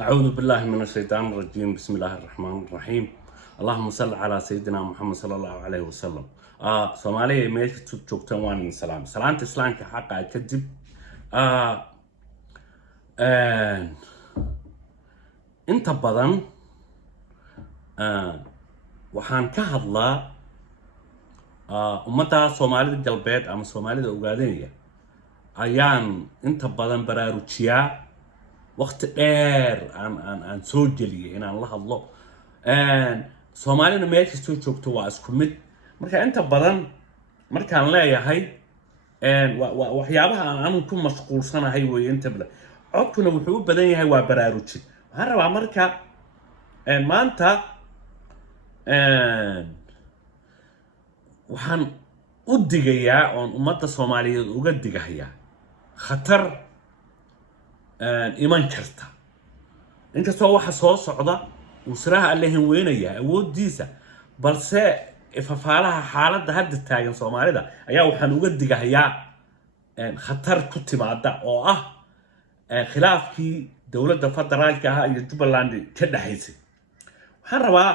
أعوذ بالله من الشيطان الرجيم. بسم الله الرحمن الرحيم. اللهم صل على سيدنا محمد صلى الله عليه وسلم. سومالي ميش تشوكتان وان سلام سلامت إسلامك حقا كدب. انت بدن waxaan ka hadlaa ummada Soomaalida galbeed ama Soomaalida ogaadeenaya ayaan inta badan baraarujiyaa waqti dheer aan soo geliyay inaan la hadlo Soomaalina meel kasta joogto waa isku mid marka inta badan markaan leeyahay waxyaabaha aan ku mashquulsanahay way inta badan codkuna wuxuu u badan yahay waa baraarujin waxaan rabaa marka maanta waxaan u digayaa oon ummadda Soomaaliyeed uga digayaa khatar iman karta inkastoo waxa soo socda uu siraha Allahin weynaya awoodiisa balse ifafaalaha xaaladda hadda taagan Soomaalida ayaa waxaan uga digayaa khatar ku timaada oo ah khilaafkii dawladda federaalka ah iyo Jubbaland ka dhaxaysay waxaan rabaa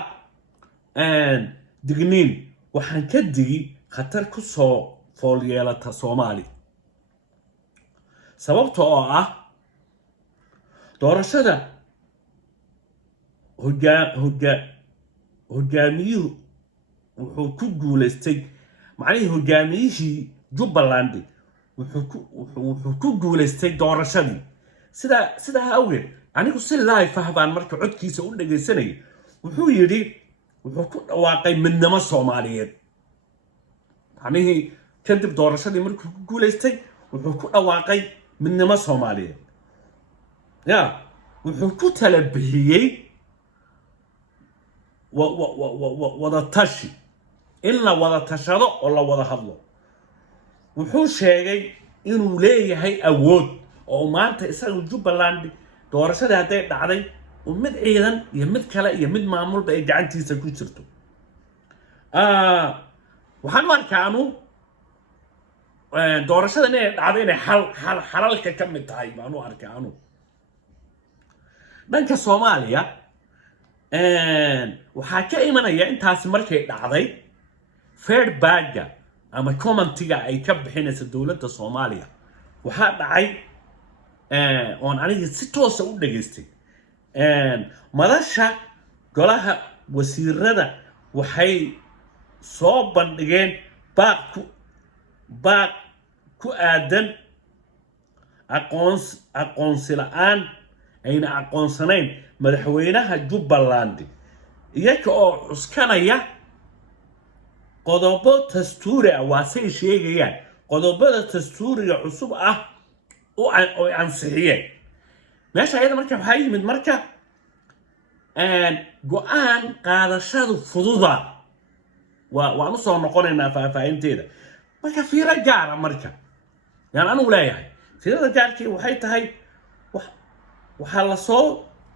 digniin waxaan ka digi khatar ku soo fool yeelata Soomaali sababtoo ah doorashada hogaamiyuhu wuxuu ku guuleystay macnaheedu hogaamiyihii Jubbaland wuxuu ku guuleystay doorashadii sida awgeed anigu si live fahbaan marka codkiisa u dhageysanay wuxuu yiri wuxuu ku dhawaaqay midnimo Soomaaliyeed macnaheedu kadib doorashadii markuu ku guuleystay wuxuu ku dhawaaqay midnimo Soomaaliyeed wuxuu ku tala bixiyay wada tashi in la wada tashado oo la wada hadlo wuxuu sheegay inuu leeyahay awood oo maanta isagu Jubbaland doorashada haday dhacday mid ciidan iyo mid kale iyo mid maamulba ay gacantiisa ku jirto waxaan markaanu doorashada inay dhacday inay xalalka ka mid tahay baanu arkaanu dhanka Soomaaliya waxa ka imanaya intaas markay dhacday feedback ama commentiga ay ka bixinaysa dawladda Soomaaliya waxa dhacay on aniga si toos ah u dhageystay madasha golaha wasiirada waxay soo bandhigeen baaq ku aadan aqoonsi la'aan ayna aqoonsanayn madaxweynaha Jubbaland iyaga oo cuskanaya qodobo dastuuri ah waasay sheegayaan qodobada dastuuriga cusub ah oo ansixiyeen meesha ayada marka waxay yimid marka go'aan qaadashadu fududa waan u soo noqonaynaa faahfaahinteeda marka fiiro gaar ah marka yaan anu leeyahay fiirada gaarkii waxay tahay waxa la soo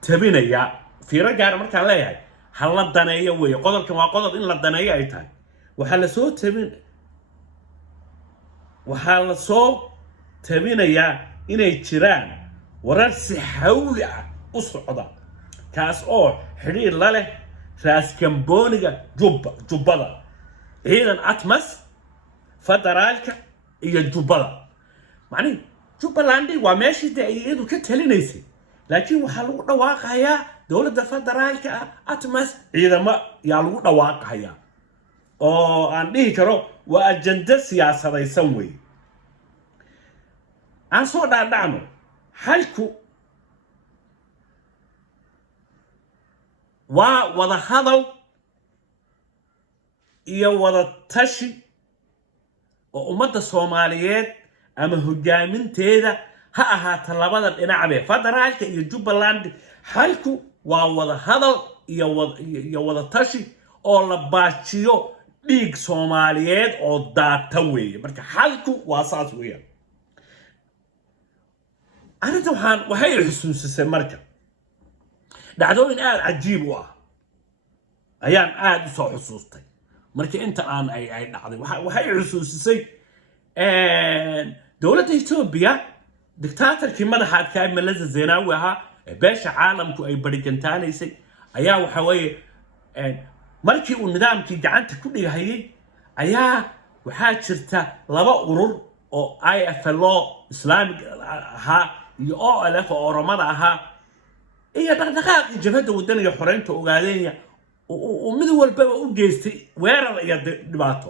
tabinayaa fiiro gaar markaan leeyahay hal la daneeyo weey qodobkan waa qodob in la daneeyo ay tahay waxa la soo tabinayaa inay jiraan warar si xawli ah u socda kaas oo xiriir la leh raas Kamboniga Jubbada ciidan Atmas federaalka iyo Jubbada macni Jubbaland waa meeshii iyadu ka talinaysay laakiin waxa lagu dhawaaqayaa dawladda federaalka Atmas ciidamo yaa lagu dhawaaqayaa oo aan dhihi karo waa ajanda siyaasadaysan weey aan soo dhaadhacno halku waa wada hadal iyo wada tashi oo ummadda Soomaaliyeed ama hogaaminteeda ha ahaata labada dhinacba federaalka iyo Jubbaland halku waa wada hadal iyo wada tashi oo la baajiyo dhiig Soomaaliyeed oo daata weey marka halku waa saas weeyaan أنت وهاي الحسوس السمركة دعوين عجيب أيام صو حسوستي مركي أنت الآن أي نعضي وهاي الحسوس السي دولة إثيوبيا دكتاتر كي مدحات كاي ملز الزيناوي ها beesha caalamku ay barigantaanaysay ayaa waxa weeye markii uu nidaamkii gacanta ku dhigahayay ayaa waxaa jirta laba urur oo IFLO Islamic ahaa iyo OLF oo Oromada ahaa iyo dhaqdhaqaaqii jabhadda wadaniga xoreynta Ogaadenya oo mid walba u geystay weerar iyo dhibaato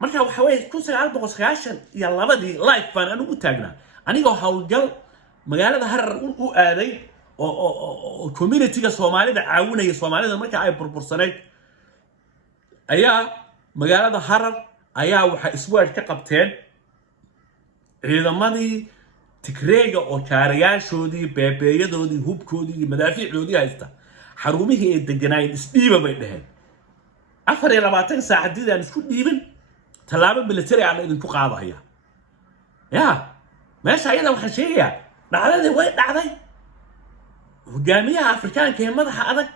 marka waxa weeye 1992 iyo labadii live baan anigu taagnaa anigoo hawlgal magaalada Harar u aaday oo community-ga Soomaalida caawinaya Soomaalida marka ay burbursaneyd ayaa magaalada Harar ayaa waxa isweer ka qabteen ciidamadii Tigreega oo kaarayaashoodii beebeeyadoodii hubkoodii madaafiicdoodii haysta xarumihii ay deganaayeen isdhiiba bay dhaheen 24 saacadii aan isku dhiibin talaabo military aan idinku qaadaya meesha ayada waxa sheegaya dhacdadii way dhacday hogaamiyaha Afrikaanka ee madaxa adag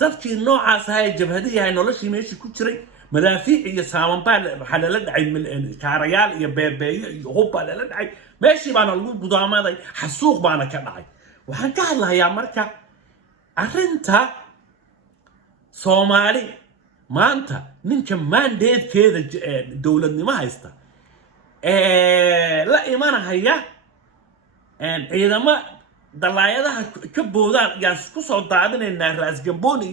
dadkii noocaas ah ee jabhadii ay noloshii meeshii ku jiray madaafiic iyo saamanbaan waxa la dhacay kaarayaal iyo beebeeyo iyo hubba la dhacay meeshii baana lagu gudaamaday xasuuq baana ka dhacay waxaan ka hadlayaa marka arinta Soomaali maanta ninka mandatekeeda dawladnimo haysta la imanaya ciidamo dalaayadaha ka boodaan yaan ku soo daadinayna Raas Gamboni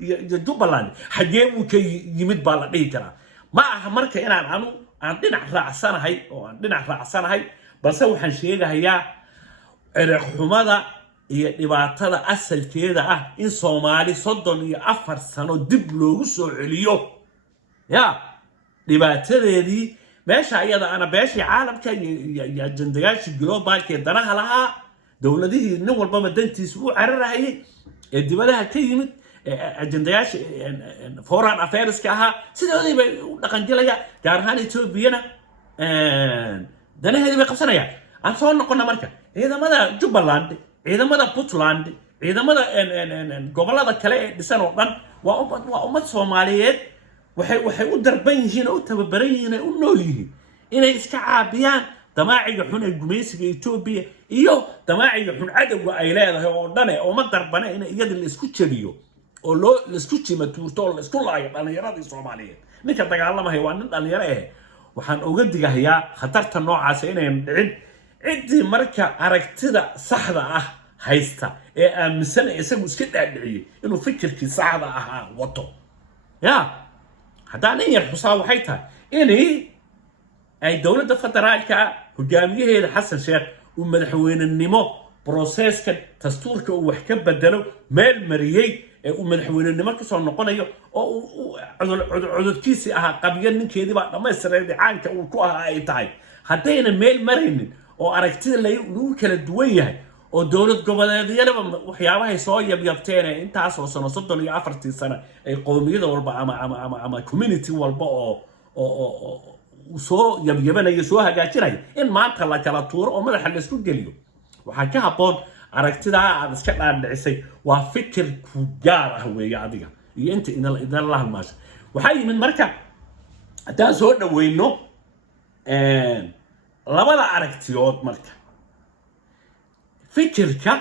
iyo Jubbaland xagee uu ka yimid baa la dhihi karaa ma aha marka inaan aan dhinac raacsanahay balse waxaan sheegayaa erexumada iyo dhibaatada asalkeeda ah in Soomaali 34 sano dib loogu soo celiyo dhibaatadeedii meesha ayada ana beeshii caalamka iyo ajandayaashii globaalka danaha lahaa dawladihii nin walba dantiisa u cararayay ee dibadaha ka yimid ajandayaasha foreign affairs ka ahaa sidoodii bay u dhaqanjilaya gaar ahaan Ethiopia danaheedii bay qabsanayaan aan soo noqona marka ciidamada Jubbaland ciidamada Puntland ciidamada gobolada kale ee dhisan oo dhan waa ummad Soomaaliyeed waxay u darban yihiin oo tababaran yihiin oo nool yihiin inay iska caabiyaan damaaciga xun ee gumaysiga Ethiopia iyo damaaciga xun cadawga ay leedahay oo dhan oo ma darbana in iyada la isku jabiyo oo la isku jima tuurto oo la isku laayo dhalinyarada Soomaaliyeed ninka dagaalamaya waa nin dhalinyaro waxaan uga digayaa khatarta noocaas inay dhicin cidii marka aragtida saxda ah haysta ee aaminsan isagu iska dhaadhiciyay inuu fikirkii saxda ahaa wato haddaan in yar xusaa waxay tahay inay ay dawladda federaalka hogaamiyaheeda Xasan Sheekh uu madaxweynenimo processka dastuurka uu wax ka bedelo meel mariyay ee uu madaxweynenimo ka soo noqonayo oo uu cudurkiisi aha qabiyo ninkeedii baa dhammaystiray caanka uu ku ahaa ay tahay haddayna meel maraynin oo aragtida lagu kala duwan yahay oo dawlad goboleedyada waxyaabahay soo yabyabteen intaas oo sano 34 sano ay qowmiyada walba ama community walba oo soo yabyabanayo soo hagaajinaya in maanta la kala tuuro oo madaxa la isku geliyo waxa ka haboon aragtida aad iska dhaadhicisay waa fikir ku gaar ah weeye adiga iyo inta idan la halmaasho waxa yimid marka haddaan soo dhaweyno labada aragtiyood marka fikirka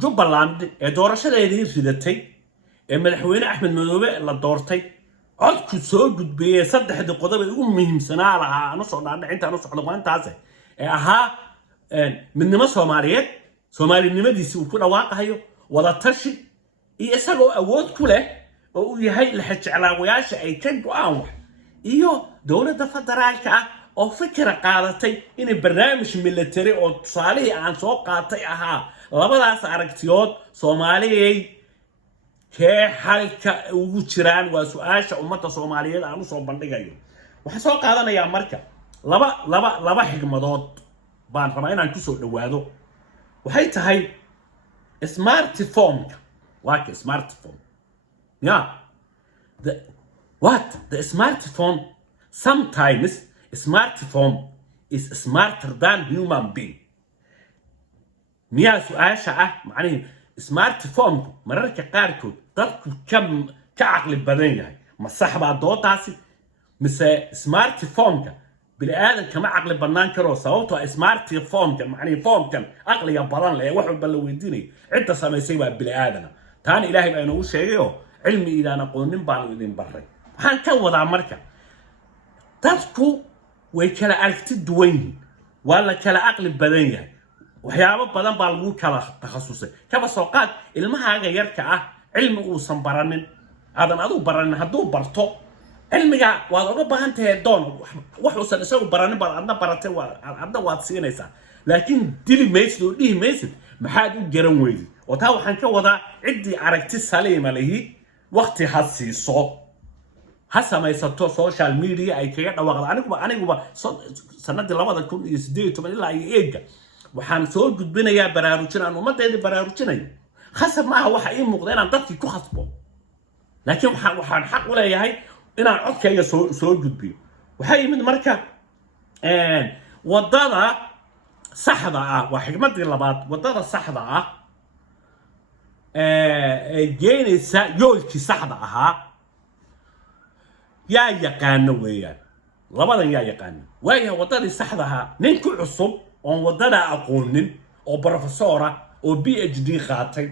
Jubbaland ee doorashadeedii ridatay ee madaxweyne Axmed Madoobe la doortay codku soo gudbiyay saddexda qodob ee ugu muhiimsanaa lahaa aan soo dhaadhicinta aan socdo maantaas ee ahaa midnimo Soomaaliyeed Soomaalinimadiisa uu ku dhawaaqayo wada tashi iyo isagoo awood ku leh oo uu yahay la jeclaawayaasha ay ka go'aan wax iyo dawladda federaalka ah oo fikir qaadatay in barnaamij military oo tusaale aan soo qaatay ahaa labadaas aragtiyood Soomaaliyeed kee halka ugu jiraan waa su'aasha ummadda Soomaaliyeed aan soo bandhigayo waxa soo qaadanaya marka laba xigmadood baan rabaa inaan ku soo dhawaado waxay tahay smartphone waa smartphone the smartphone sometimes smartphone is smarter than human being miyaa su'aasha macnaheedu smartphone mararka qaarkood dadku ka caqli badan yahay ma sax baa doodaasi mise smartphone بالآدم كما عقل بنان كرو صوته سمارت فون كان معني فون كان عقل يا بدن له وحو بلويديني عدة سميسي بالآدم تاني إلهي بأنه وش شيء علمي إذا نقول نبان إذن بري waxaan ka wadaa marka dadku way kala aragti duwan waa la kala aqli badan yahay waxyaabo badan baa lagu kala takhasusay kaba soo qaad ilmahaaga yarka ah cilmi uu san baranin aadan adu baranin hadduu barto cilmiga waad uga baahan tahay doon wax uu san isagu baranin baad adna baratay adna waad siinaysaa laakiin dili maysid oo dhihi maysid maxaad u garan weydi oo taa waxaan ka wadaa ciddii aragti saliima lahi waqti ha siiso hasamaysato social media ay kaga dhawaaqdo aniguba sanadii 2018 ilaa iyo eega waxaan soo gudbinayaa baraarujin aan ummadeeda baraarujinayo khasab maaha waxa ii muuqda inaan dadkii ku khasbo laakiin waxaan xaq u leeyahay inaan codkayga soo gudbiyo waxa yimid marka wadada saxda ah waa xigmadii labaad wadada saxda ah geynaysa yoolkii saxda ahaa يا يقانا ويان لبدن يا يقانا ويا ودادي صحدها نينكو عصب اون ودادا اقونين او بروفيسورا او بي اتش دي خاطي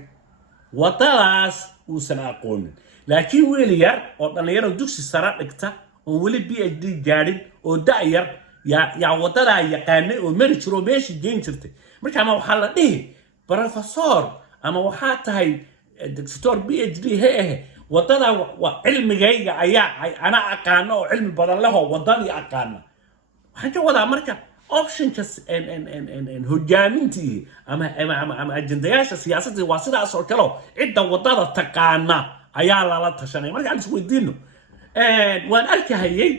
وداداس وسن اقونين لكن ويليار او دليرو دوكسي سرا دغتا او ولي بي اتش دي جارين او داير يا ودادا يقانا او مرجرو ماشي جين جرتي marka ma waxa la dhihi professor ama waxa tahay doctor بي اتش دي wadada waa cilmigayga ayaa ana aqaano oo cilmi badan leh oo wadadii aqaana waxaan ka wadaa marka options and hogaamintii ama ajendayaasha siyaasadda waa sidaas oo kale cidda wadada taqaana ayaa la tashanay marka aan isku weydiino waan arkahayay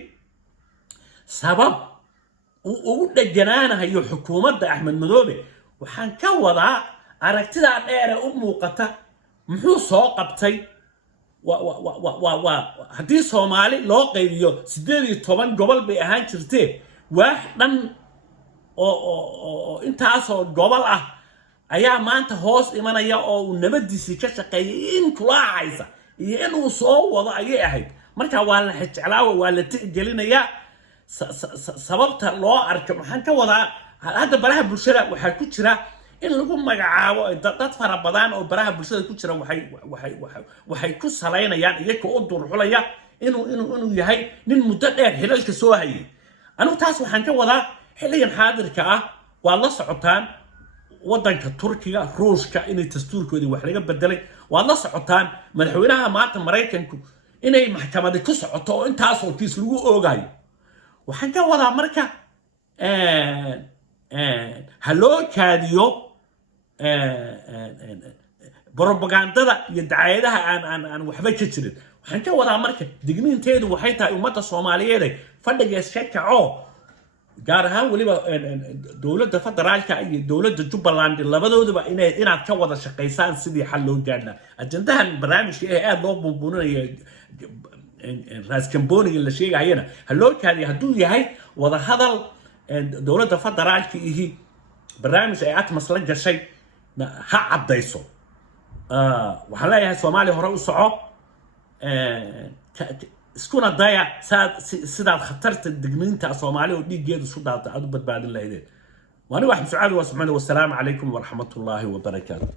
sabab ugu dhaganaanayo xukuumadda Axmed Madoobe waxaan ka wadaa aragtida dheer u muuqata muxuu soo qabtay haddii Soomaali loo qaybiyo 18 gobol bay ahaan jirtay wax dhan oo intaasoo gobol ah ayaa maanta hoos imanaya oo nabadiisi ka shaqeeyay in kulaacaysa iyo inuu soo wado ayay ahayd marka waa la xijcalaawa waa la tixgelinayaa sababta loo arko maxaan ka wadaa hadda baraha bulshada waxaa ku jira in lagu magacaabo dad fara badan oo baraha bulshada ku jira waxay ku saleynayaan iyaga oo durxulaya inuu yahay nin muddo dheer xilalka soo hayay anigu taas waxaan ka wadaa xilligan xaadirka ah waa la socotaan wadanka Turkiga Ruushka inay dastuurkoodii wax laga bedelay waa la socotaan madaxweynaha maanta Mareykanku inay maxkamada ku socoto oo intaas oo kiis lagu oogayo waxaan ka wadaa marka haloo kaadiyo propagandada iyo dacaayadaha aan waxba ka jirin waxaan ka wadaa marka digniinteedu waxay tahay ummadda Soomaaliyeed fadhiga iska kaco gaar ahaan waliba dawladda federaalka iyo dawladda Jubbaland labadooduba inaad ka wada shaqeysaan sidii xal loo gaadhnaa ajendahan barnaamijka aad loo buunbuunayo raaskambooniga la sheegayana haloo kaadiyo hadduu yahay wada hadal dawladda federaalka ihi barnaamij ay atmas la gashay ha cadayso waxaan leeyahay Soomaali hore u soco iskuna daya sidaad khatarta digniinta Soomaali oo dhigeedu soo dhaafta aad u badbaadin lahayd waana wax su'aal wa subhanahu wa salaamu alaykum wa rahmatullahi wa barakatuh